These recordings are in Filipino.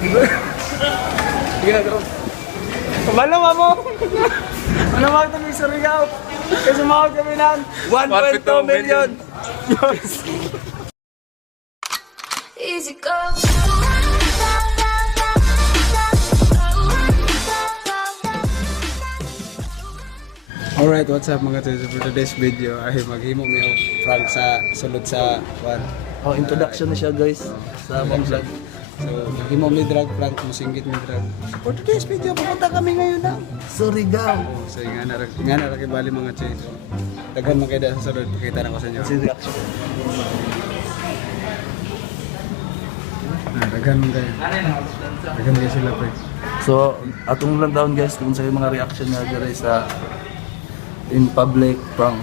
Sige na, bro. Kumalawa mo! Malamang ito may Surigao. Kasi sumahod kami ng 1.2 million. Easy go. Alright, what's up mga tito? For today's video ay maghimo mo prank sa sulod sa one. Oh, introduction na siya guys sa among vlog. So, maghimo mo drag prank, musinggit mo drag. For today's video, pupunta kami ngayon ng Surigao. So, nga na rakibali mga tito. Daghan magkaya sa sulod, pakita na ko sa inyo. Si reaction. Daghan magkaya. Daghan magkaya sila pre. So, atong lang down guys kung sa mga reaction nga guys sa in public prank.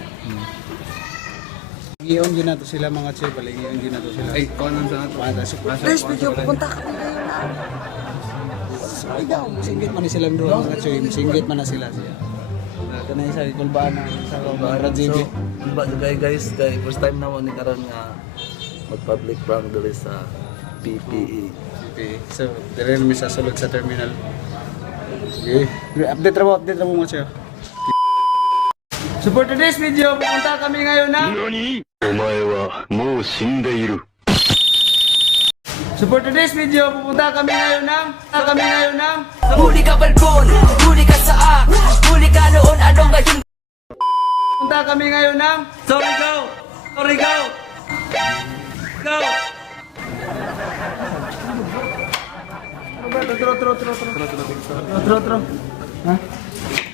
Iyon din nato sila mga che, balingiyon din nato sila. Ay, kuanan sa ato. Para sa today's video, pupunta kami ngayon na. Surigao, musinggit man ni silang doon mga che, musinggit man na sila siya. Kanay sa Kulbaan sa Kulbaan So, GB. iba guys, kay first time na mo ni karon nga mag-public prank dali sa PPE. Okay, so dire mi sa sulod sa terminal. Okay, update ra mo mga che. So for today's video, pupunta kami ngayon na. お前はもう死んでいる。 So for today's video, pupunta kami ngayon ng Huli ka balbon, huli ka sa huli ka noon, anong ngayon? Punta kami ngayon ng Surigao! Surigao! Go! Tro. Ha?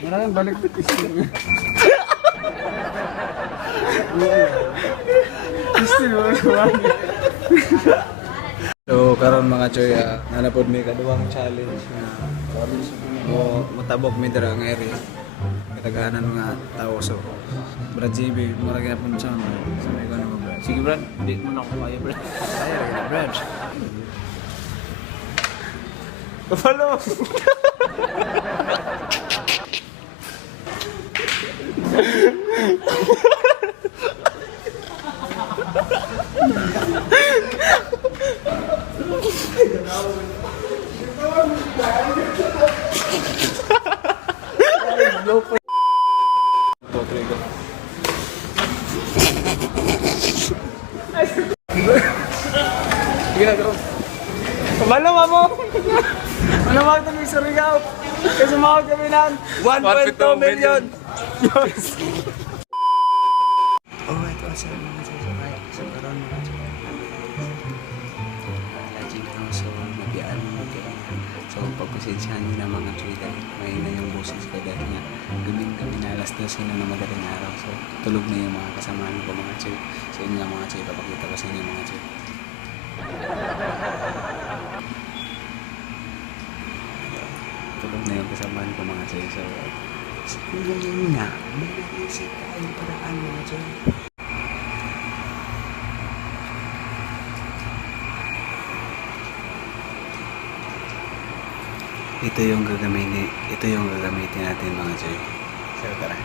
Maraming balik. So karon mga choy, nanapod may kaduwang challenge na mo matabok mi dira nga area. Kataganan mga tao so Brad GB mura gyud pun sa may kano mo Brad. Sige Brad, hindi mo na ako kaya Brad. Kaya ra Brad. Follow. Sige na, bro. Kumalawa mo! Malamang ito may Surigao. Kasi sumahod kami ng 1.2 million. Alright, what's up mga sasakay? So, karoon mga laging lang. So, mabiyaan mo kayo. So, pagpasensyahan nyo na mga Twitter. May na yung boses ko dahil nga gabi na alas 12 na madaling araw. So, tulog na yung mga kasamahan ko mga Twitter. So, yun nga mga Twitter. Papakita ko sa inyo mga Twitter. Tulog na yung kasamahan ko mga Twitter. So, ngayon na, may naisip tayong paraan mga Twitter. Ito yung gagamitin natin mga Joy. So tara.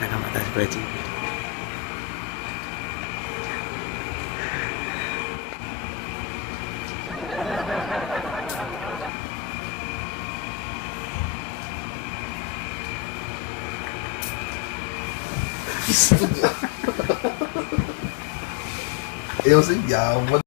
Nakamata si Freddy. Eu sei, ya, what